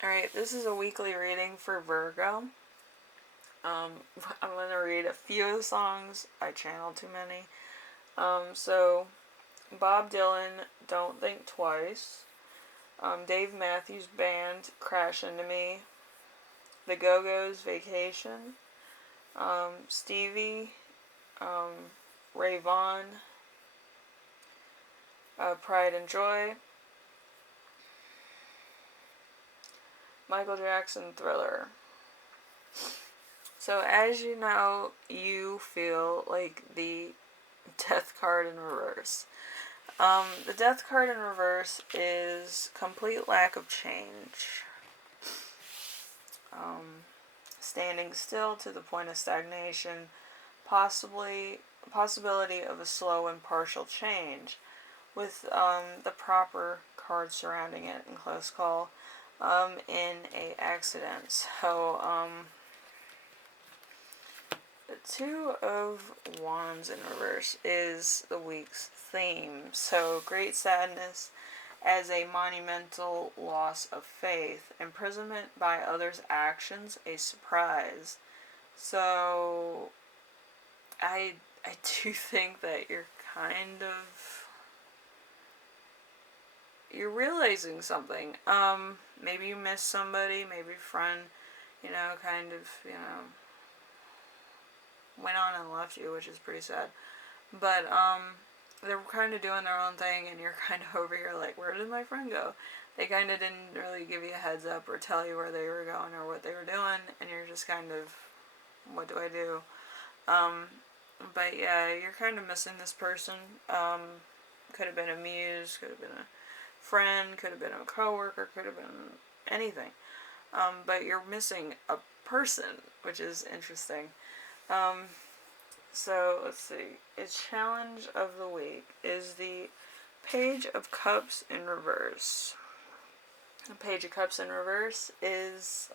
Alright, this is a weekly reading for Virgo. I'm going to read a few of the songs. I channeled too many. So, Bob Dylan, Don't Think Twice. Dave Matthews Band, Crash Into Me. The Go-Go's, Vacation. Stevie, Ray Vaughan, Pride and Joy. Michael Jackson, Thriller. So as you know, you feel like the death card in reverse. The death card in reverse is complete lack of change. Standing still to the point of stagnation, possibility of a slow and partial change, with the proper card surrounding it in close call, in a accident. So the Two of Wands in reverse is the week's theme. So great sadness as a monumental loss of faith, imprisonment by others' actions, a surprise. So I do think that you're realizing something. Maybe you missed somebody, maybe a friend, went on and left you, which is pretty sad. But they were kind of doing their own thing, and you're kind of over here like, where did my friend go? They kind of didn't really give you a heads up or tell you where they were going or what they were doing, and you're just kind of, what do I do? But yeah, you're kind of missing this person. Could have been a muse, could have been a friend, could have been a coworker, could have been anything. But you're missing a person, which is interesting. So let's see. A challenge of the week is the Page of Cups in reverse. The Page of Cups in reverse is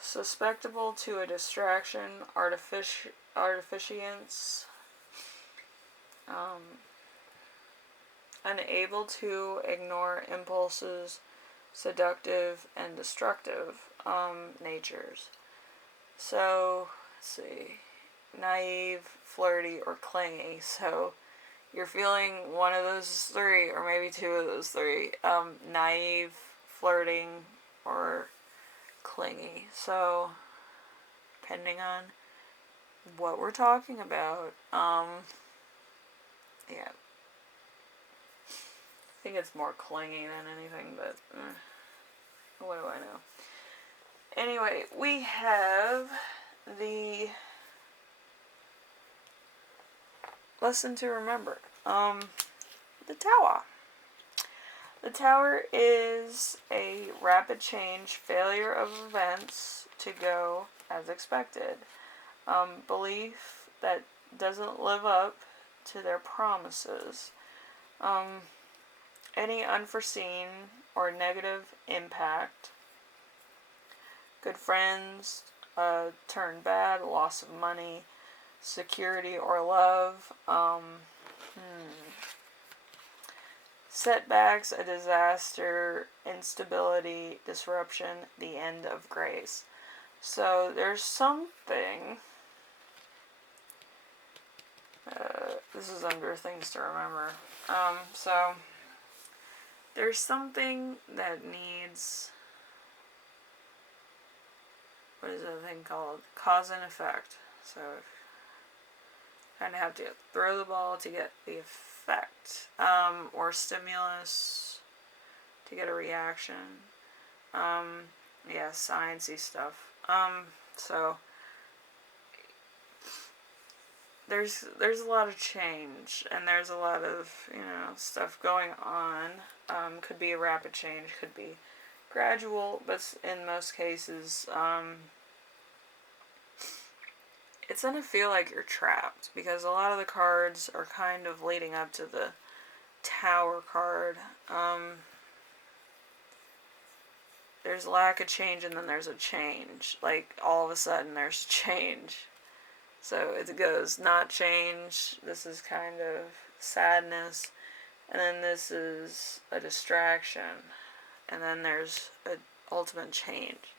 susceptible to a distraction, artificience, unable to ignore impulses, seductive and destructive natures. So, let's see, naive, flirty, or clingy. So, you're feeling one of those three, or maybe two of those three. Naive, flirting, or clingy. So, depending on what we're talking about, yeah. I think it's more clingy than anything, but what do I know? Anyway, we have the lesson to remember. The Tower. The Tower is a rapid change, failure of events to go as expected. Belief that doesn't live up to their promises. Any unforeseen or negative impact. Good friends turn bad, loss of money, security or love. Setbacks, a disaster, instability, disruption, the end of grace. So there's something. This is under things to remember. So there's something that needs, what is that thing called? Cause and effect. So kind of have to throw the ball to get the effect, or stimulus to get a reaction. Yeah, sciencey stuff. So there's a lot of change, and there's a lot of stuff going on. Could be a rapid change, could be gradual, but in most cases, it's going to feel like you're trapped, because a lot of the cards are kind of leading up to the Tower card. There's lack of change, and then there's a change. Like, all of a sudden, there's change. So it goes, not change, this is kind of sadness, And then this is a distraction. And then there's an ultimate change.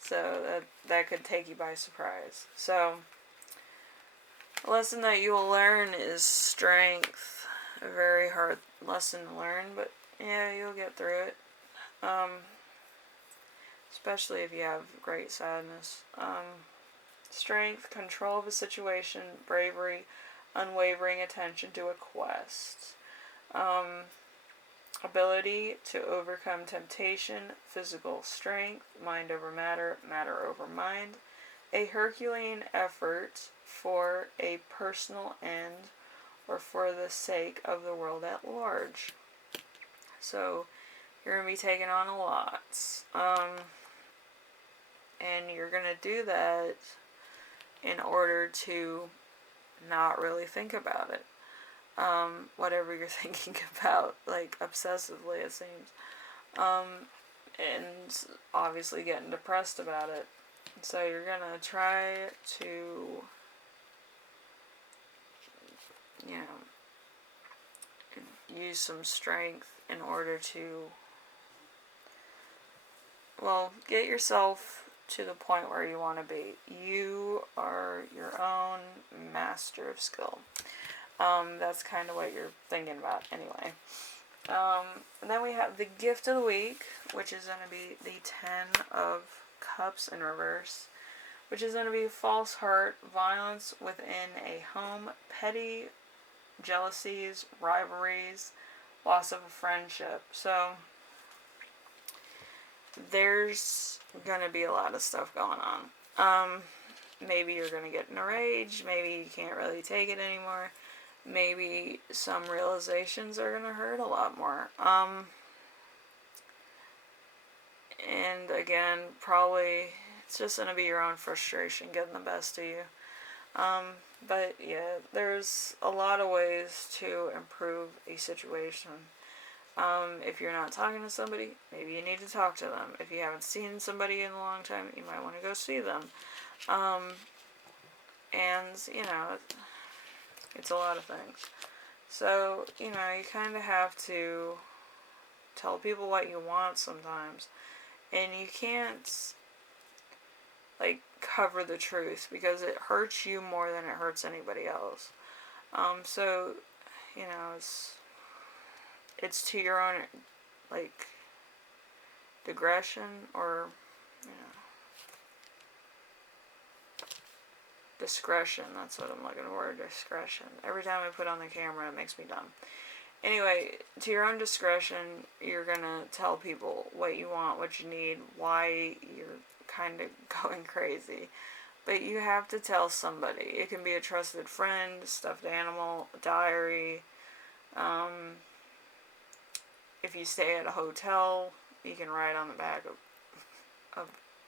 So that could take you by surprise. So the lesson that you will learn is strength. A very hard lesson to learn, but yeah, you'll get through it. Especially if you have great sadness. Strength, control of a situation, bravery, unwavering attention to a quest. Ability to overcome temptation, physical strength, mind over matter, matter over mind. A Herculean effort for a personal end or for the sake of the world at large. So you're going to be taking on a lot. And you're going to do that in order to not really think about it. Whatever you're thinking about, like, obsessively, it seems. And obviously getting depressed about it. So you're going to try to, you know, use some strength in order to, well, get yourself to the point where you want to be. You are your own master of skill. That's kind of what you're thinking about anyway. And then we have the gift of the week, which is going to be the 10 of Cups in reverse, which is going to be false heart, violence within a home, petty jealousies, rivalries, loss of a friendship. So there's going to be a lot of stuff going on. Maybe you're going to get in a rage. Maybe you can't really take it anymore. Maybe some realizations are going to hurt a lot more. And again, probably it's just going to be your own frustration getting the best of you. But yeah, there's a lot of ways to improve a situation. If you're not talking to somebody, maybe you need to talk to them. If you haven't seen somebody in a long time, you might want to go see them. And, you know, it's a lot of things. So, you know, you kind of have to tell people what you want sometimes. And you can't, like, cover the truth because it hurts you more than it hurts anybody else. So, you know, it's to your own, like, digression or, you know, discretion. That's what I'm looking for, discretion. Every time I put on the camera, it makes me dumb. Anyway, to your own discretion, you're going to tell people what you want, what you need, why you're kind of going crazy. But you have to tell somebody. It can be a trusted friend, stuffed animal, a diary. If you stay at a hotel, you can write on the back of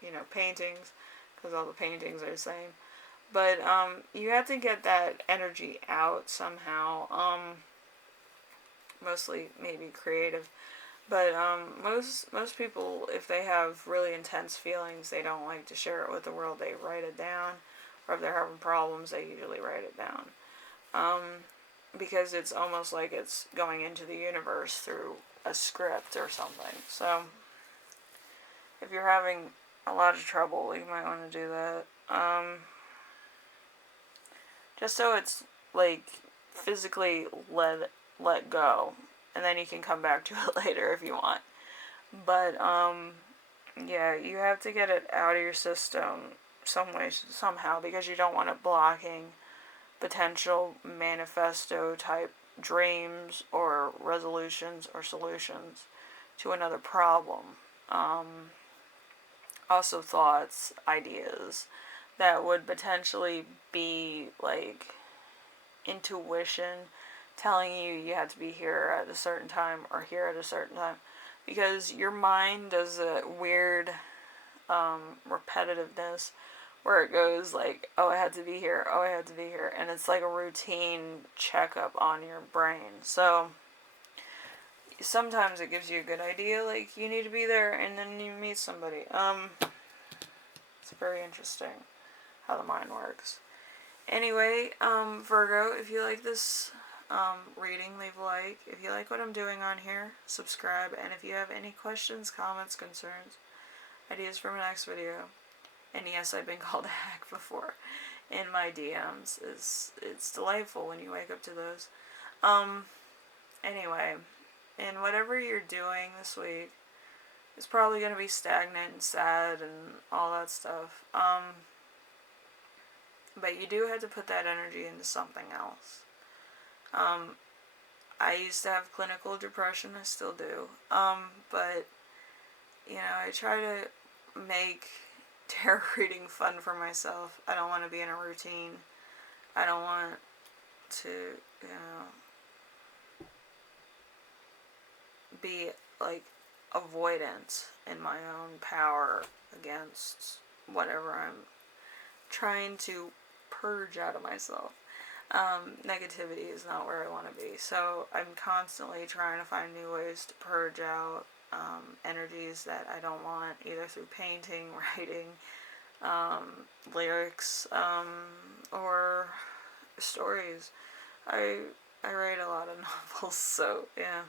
you know, paintings, because all the paintings are the same. But you have to get that energy out somehow. Mostly maybe creative. But most people, if they have really intense feelings, they don't like to share it with the world. They write it down. Or if they're having problems, they usually write it down. Because it's almost like it's going into the universe through a script or something. So if you're having a lot of trouble, you might want to do that. Just so it's, like, physically let go, and then you can come back to it later if you want. But yeah, you have to get it out of your system some way, somehow, because you don't want it blocking potential manifesto type dreams or resolutions or solutions to another problem. Also thoughts, ideas that would potentially be like intuition telling you have to be here at a certain time or here at a certain time, because your mind does a weird repetitiveness where it goes like, oh, I had to be here, oh, I had to be here, and it's like a routine checkup on your brain. So sometimes it gives you a good idea, like you need to be there, and then you meet somebody. It's very interesting how the mind works. Anyway, Virgo, if you like this reading, leave a like. If you like what I'm doing on here, subscribe. And if you have any questions, comments, concerns, ideas for my next video, and yes, I've been called a hack before in my DMs. It's delightful when you wake up to those. Anyway, and whatever you're doing this week is probably going to be stagnant and sad and all that stuff. But you do have to put that energy into something else. I used to have clinical depression, I still do. But, I try to make tarot reading fun for myself. I don't want to be in a routine. I don't want to, be like avoidant in my own power against whatever I'm trying to purge out of myself. Negativity is not where I want to be. So I'm constantly trying to find new ways to purge out energies that I don't want, either through painting, writing, lyrics, or stories. I write a lot of novels, so yeah,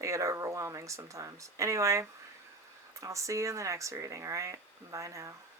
they get overwhelming sometimes. Anyway, I'll see you in the next reading, alright? Bye now.